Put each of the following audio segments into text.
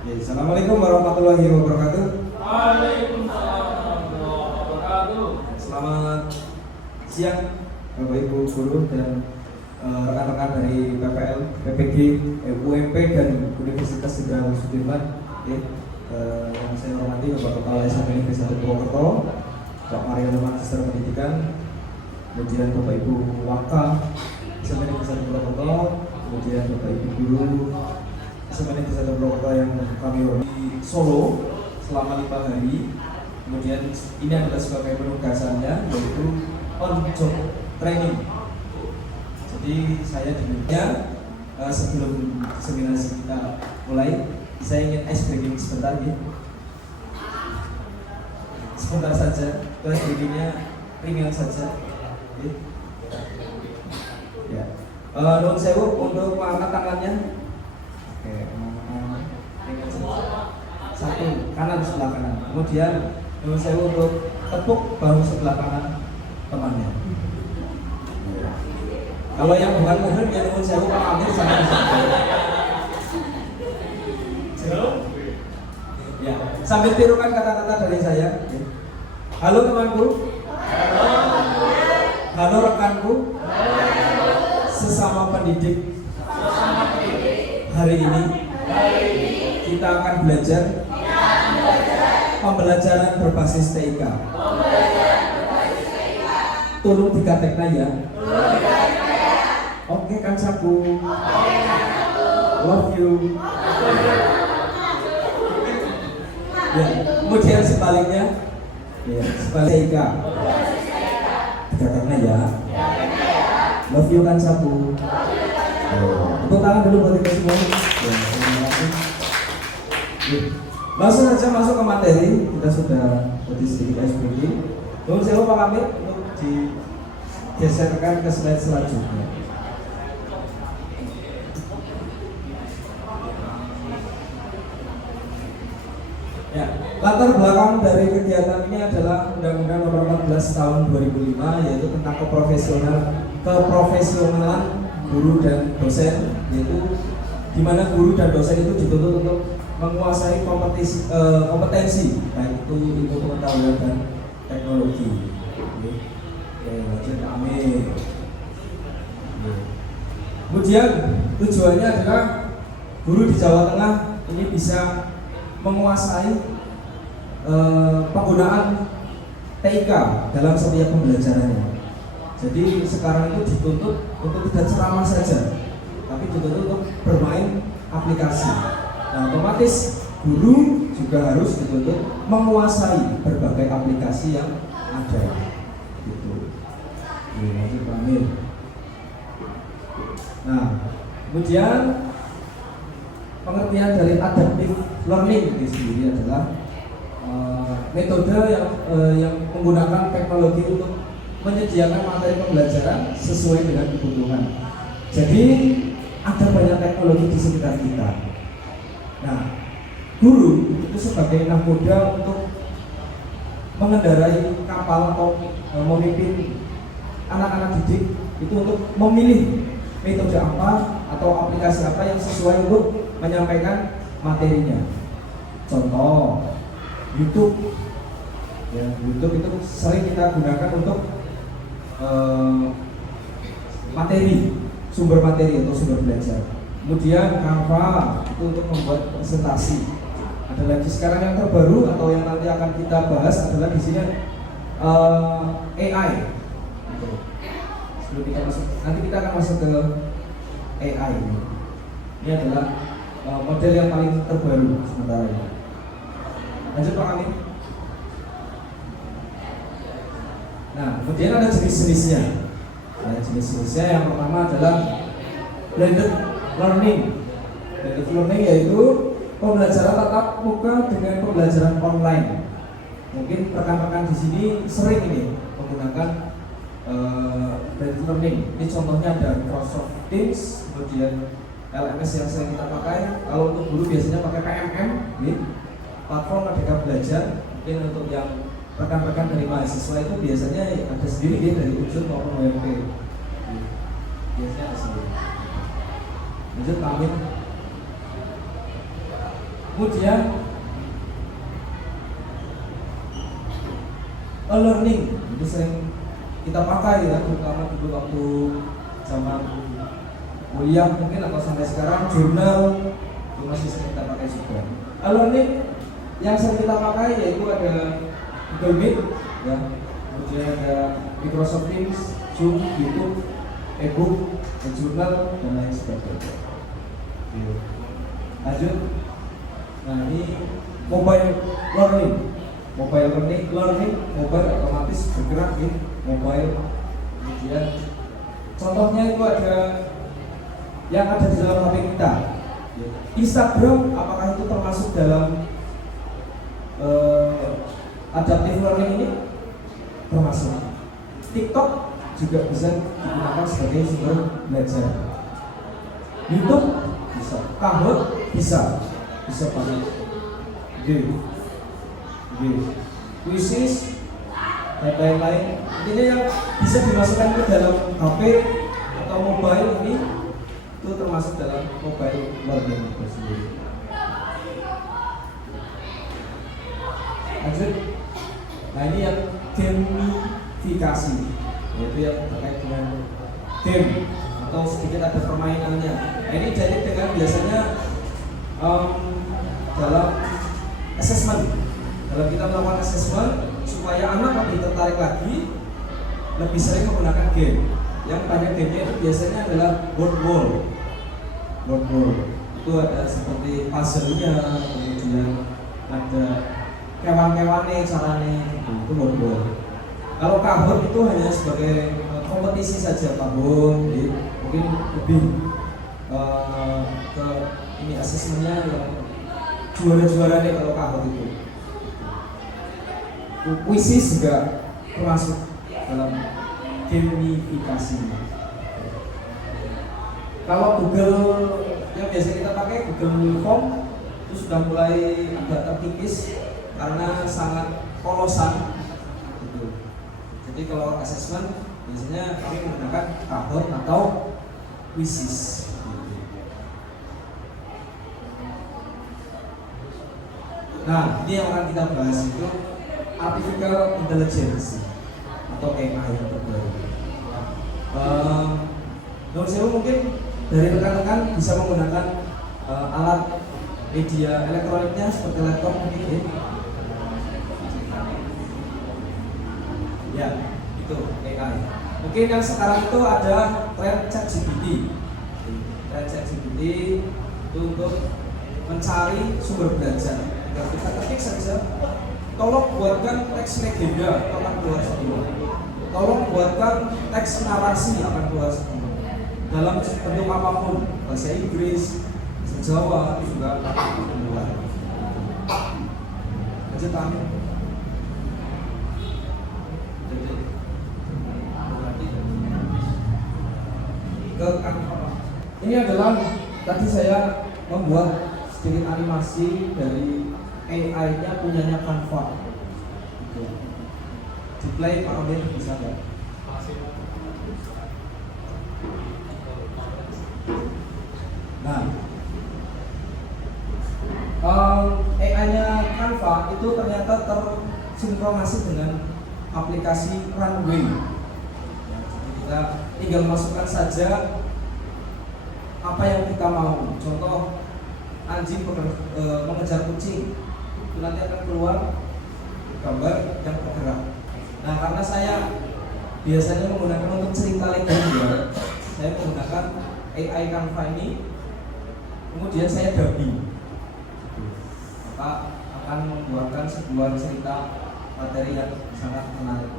Ya, Assalamualaikum warahmatullahi wabarakatuh. Waalaikumsalam warahmatullahi wabarakatuh. Selamat siang Bapak Ibu guru dan rekan-rekan dari PPL, PPG, UMP dan Universitas Jenderal Sudirman. Yang saya hormati Bapak Kepala SMP Negeri 1 Purwokerto, Pak Mario Magister Pendidikan, kemudian Bapak Ibu Waka SMP Negeri 1 Purwokerto, kemudian Bapak Ibu guru SMP Negeri 1 Purwokerto yang kami hormati di Solo selama 5 hari. Kemudian ini adalah sebagai penugasannya, yaitu on job training. Jadi saya diminta sebelum seminasi kita mulai, saya ingin ice breaking sebentar ya. Sebentar saja, ice breakingnya ringan saja ya. Nuhun sewu untuk mengangkat tangannya. Oke, ringan saja. Satu, kanan sebelah kanan. Kemudian nuhun sewu untuk tepuk bahu sebelah kanan temannya. Kalau yang bukan muhrim ya nuhun sewu Pak Amir sama ya, sambil tirukan kata-kata dari saya. Halo temanku. Halo rekanku. Sesama pendidik. Hari ini kita akan belajar pembelajaran berbasis TIK. Tolong dikatekna ya. Oke kancaku. Love you. Ya, kemudian sebaliknya, ya, sebalik TIK. Dikatekna ya. Love you kancaku. Tepuk tangan dulu buat kita semua. Ya, terima kasih. Langsung saja masuk ke materi. Kita sudah tadi sedikit explaining. Tolong saya Pak Amir untuk digeserkan ke slide selanjutnya. Ya, latar belakang dari kegiatan ini adalah Undang-Undang Nomor 14 Tahun 2005, yaitu tentang keprofesionalan guru dan dosen, yaitu di mana guru dan dosen itu dituntut untuk menguasai kompetensi baik itu ilmu pengetahuan dan teknologi. Oke, amin. Kemudian tujuannya adalah guru di Jawa Tengah ini bisa menguasai penggunaan TIK dalam setiap pembelajarannya. Jadi sekarang itu dituntut untuk tidak ceramah saja, tapi dituntut untuk bermain aplikasi. Nah, otomatis guru juga harus dituntut menguasai berbagai aplikasi yang ada. Gitu. Nah, kemudian pengertian dari adaptive learning itu sendiri adalah metode yang menggunakan teknologi untuk menyediakan materi pembelajaran sesuai dengan kebutuhan. Jadi ada banyak teknologi di sekitar kita. Nah, guru itu sebagai nahkoda untuk mengendarai kapal atau memimpin anak-anak didik itu untuk memilih metode apa atau aplikasi apa yang sesuai untuk menyampaikan materinya. Contoh YouTube, ya YouTube itu sering kita gunakan untuk materi, sumber materi atau sumber belajar. Kemudian Canva itu untuk membuat presentasi. Ada lagi sekarang yang terbaru atau yang nanti akan kita bahas adalah di sini AI. Sebelum kita masuk, nanti kita akan masuk ke AI. Ini adalah model yang paling terbaru sementara ini. Lanjut Pak Amin. Nah, kemudian ada jenis-jenisnya. Nah, jenis-jenisnya yang pertama adalah blended learning. Blended learning yaitu pembelajaran tatap muka dengan pembelajaran online. Mungkin rekan-rekan di sini sering ini menggunakan blended learning. Ini contohnya ada Microsoft Teams, kemudian LMS yang sering kita pakai. Kalau untuk guru biasanya pakai PMM, platform Merdeka Belajar. Mungkin untuk yang rekan-rekan dari mahasiswa itu biasanya ada sendiri dia dari Unsur maupun UMP. Biasanya ada sendiri. Lanjut Pak Amin. Kemudian e-learning itu sering kita pakai ya, terutama dulu waktu zaman kuliah mungkin atau sampai sekarang. Jurnal itu masih sering kita pakai juga. E-learning yang sering kita pakai yaitu ada Google Meet ya, kemudian ada Microsoft Teams, Zoom, YouTube, e-book, jurnal dan lain sebagainya. Lanjut. Nah ini mobile learning, mobile otomatis bergerak di mobile. Kemudian contohnya itu ada yang ada di dalam HP kita. Instagram apakah itu termasuk dalam adaptive learning ini? Termasuk. TikTok juga bisa digunakan sebagai sumber belajar. YouTube bisa, Kahoot bisa banget. Quizzes dan lain-lain. Intinya yang bisa dimasukkan ke dalam HP atau mobile ini itu termasuk dalam mobile learning itu sendiri. Lanjut. Nah ini yang gamifikasi, yaitu yang terkait dengan game atau sedikit ada permainannya. Nah ini jadi dengan biasanya dalam assessment, dalam kita melakukan assessment supaya anak lebih tertarik lagi, lebih sering menggunakan game. Yang banyak gamenya itu biasanya adalah board wall. Itu ada seperti puzzle-nya, kemudian ada kewan-kewannya caranya itu board wall. Kalau Kahoot itu hanya sebagai kompetisi saja Kahoot, mungkin lebih ke ini asesmennya yang juara-juara nih kalau Kahoot itu. Quizzes juga termasuk dalam gamifikasi. Kalau Google yang biasa kita pakai Google Form itu sudah mulai agak terkikis karena sangat kolosan. Jadi kalau assessment biasanya kami menggunakan Kahoot atau quizzes. Nah, ini yang akan kita bahas itu artificial intelligence atau AI yang terbaru. Menurut saya mungkin dari rekan-rekan bisa menggunakan alat media elektroniknya seperti laptop mungkin. Ya, itu AI. Mungkin yang sekarang itu ada tren ChatGPT. Tren ChatGPT itu untuk mencari sumber belajar. Tinggal kita ketik saja. Tolong buatkan teks legenda, akan keluar semua. Tolong buatkan teks narasi, akan keluar semua. Dalam bentuk apapun, bahasa Inggris, bahasa Jawa juga akan keluar. Lanjut kami. Ini adalah tadi saya membuat sedikit animasi dari AI-nya punyanya Canva. Di play Pak Amir bisa nggak? Nah, AI-nya Canva itu ternyata tersinkronasi dengan aplikasi Runway. Jadi kita tinggal masukkan saja apa yang kita mau. Contoh anjing mengejar kucing, itu nanti akan keluar gambar yang bergerak. Nah karena saya biasanya menggunakan untuk cerita legenda, saya menggunakan AI Canva ini, kemudian saya dubbing, maka akan membuatkan sebuah cerita materi yang sangat menarik.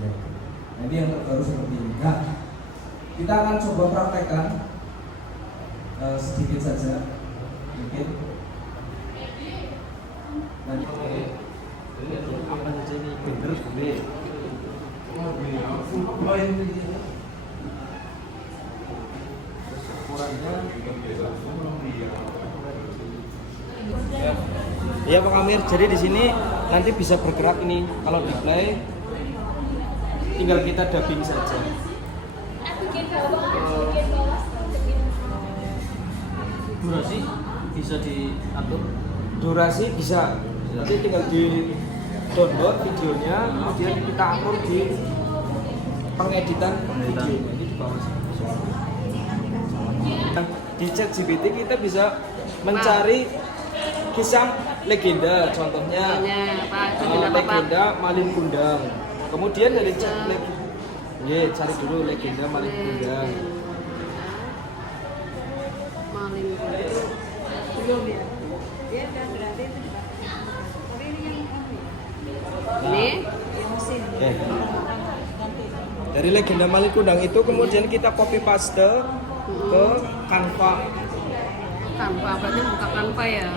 Nah ini yang terbaru seperti ini. Nah kita akan coba praktekkan sedikit saja, mungkin. Nanti apa saja ini bener gue. Ya Pak Amir, jadi di sini nanti bisa bergerak ini. Kalau di play, tinggal kita dubbing saja. Durasi bisa diatur. Durasi bisa. Nanti tinggal di download videonya, kemudian kita upload di pengeditan videonya ini di bawah sini. Di ChatGPT kita bisa mencari kisah legenda, contohnya legenda Malin Kundang. Kemudian dari cari dulu legenda Malin Kundang. Malin Kundang. Belum ya? Dia udah berarti itu juga. Tapi ini yang ini yang mesin. Oke. Dari legenda Malin Kundang itu kemudian kita copy paste ke Canva. Canva berarti buka Canva ya.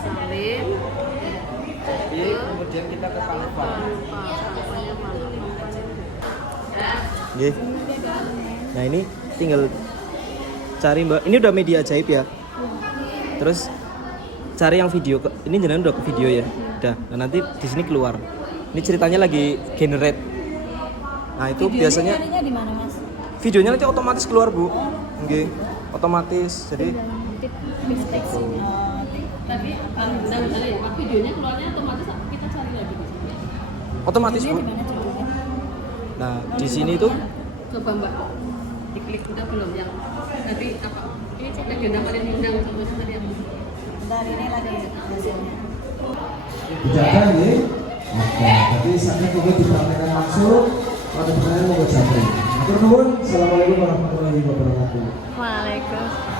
Salin. Copy, kemudian kita ke Canva. Canvanya mana? Nggih. Nah, ini tinggal cari Mbak. Ini udah media ajaib ya. Terus cari yang video. Ini jenengan udah ke video ya. Udah. Nah, nanti di sini keluar. Ini ceritanya lagi generate. Nah, itu biasanya Videonya di mana, Mas? videonya nanti otomatis keluar, Bu. Nggih. Otomatis. Jadi Tips teksnya. Tapi bentar ya, videonya keluarnya otomatis kita cari lagi di sini. otomatis, Bu. Di mana coba? Nah, di sini tuh Coba Mbak, diklik udah belum yang tadi apa? Ini legenda Malin Kundang coba tadi apa? Bentar, ini lagi hasilnya. dijaga nggih. Oke, jadi sampai kudu dipraktekkan langsung. Ada pertanyaan mau jawab. Matur nuwun. Assalamualaikum warahmatullahi wabarakatuh. Waalaikumsalam.